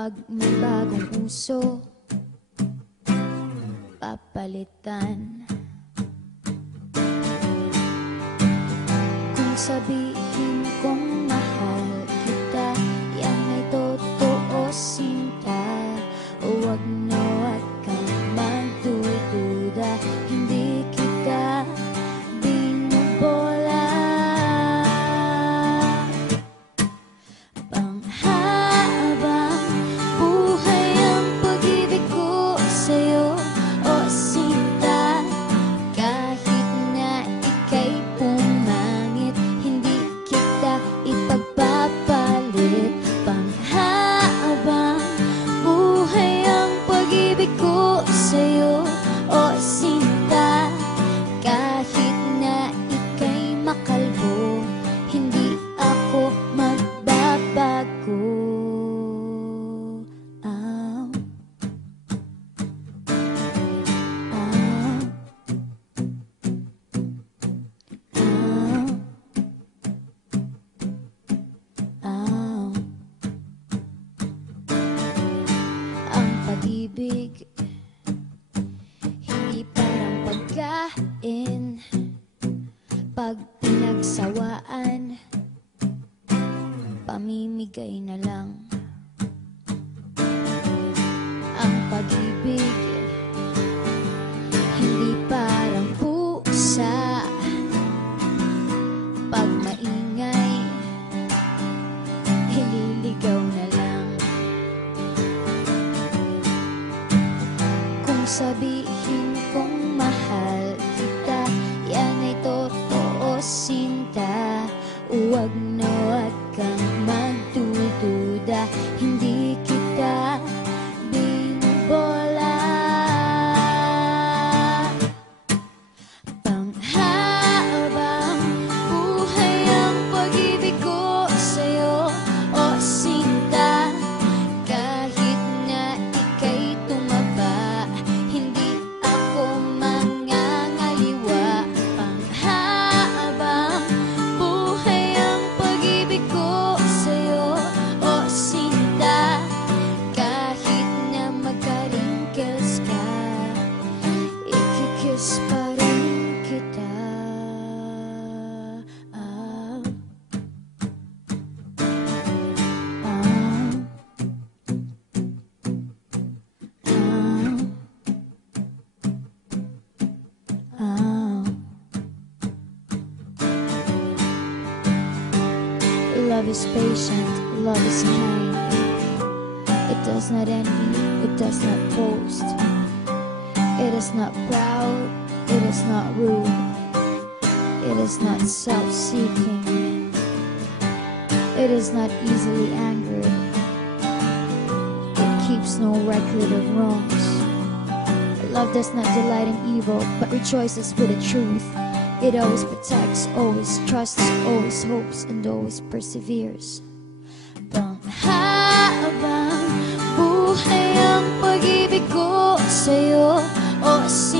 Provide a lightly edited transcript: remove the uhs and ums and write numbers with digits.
Pag may bagong uso, papalitan. Kung sabihin kong mahal kita, yan ay totoo, sinta. Huwag na huwag kang magdududa, hindi kita binubola. Panghabang buhay ang pag-ibig ko sa'yo, o sinta. Kahit na ika'y pumangit, hindi kita ipagpapalit. Panghabang buhay ang pag-ibig ko sa'yo, o sinta. Kahit na ika'y makalbo, hindi ako magbabago. Ang pag-ibig hindi parang pagkain, pag pinagsawaan, pamimigay na lang. Ang pag-ibig hindi parang pusa, pag maingay, hililigaw na lang. Kung sabihin kong mahal kita, yan ay totoo, sinta. Huwag na huwag kang magdududa, hindi kita binubola. Panghabang buhay ang pag-ibig ko sa'yo, o sinta. Kahit na ika'y tumaba, hindi ako mangangaliwa. Panghabang buhay ang pag-ibig ko sa'yo, o sinta. Kahit na magka-wrinkles ka, ikikiss pa rin kita. Love is patient, love is kind. It does not envy, it does not boast. It is not proud, it is not rude. It is not self-seeking. It is not easily angered. It keeps no record of wrongs. Love does not delight in evil, but rejoices with the truth. It always protects, always trusts, always hopes, and always perseveres. Panghabang buhay ang pag-ibig ko sa'yo, o sinta.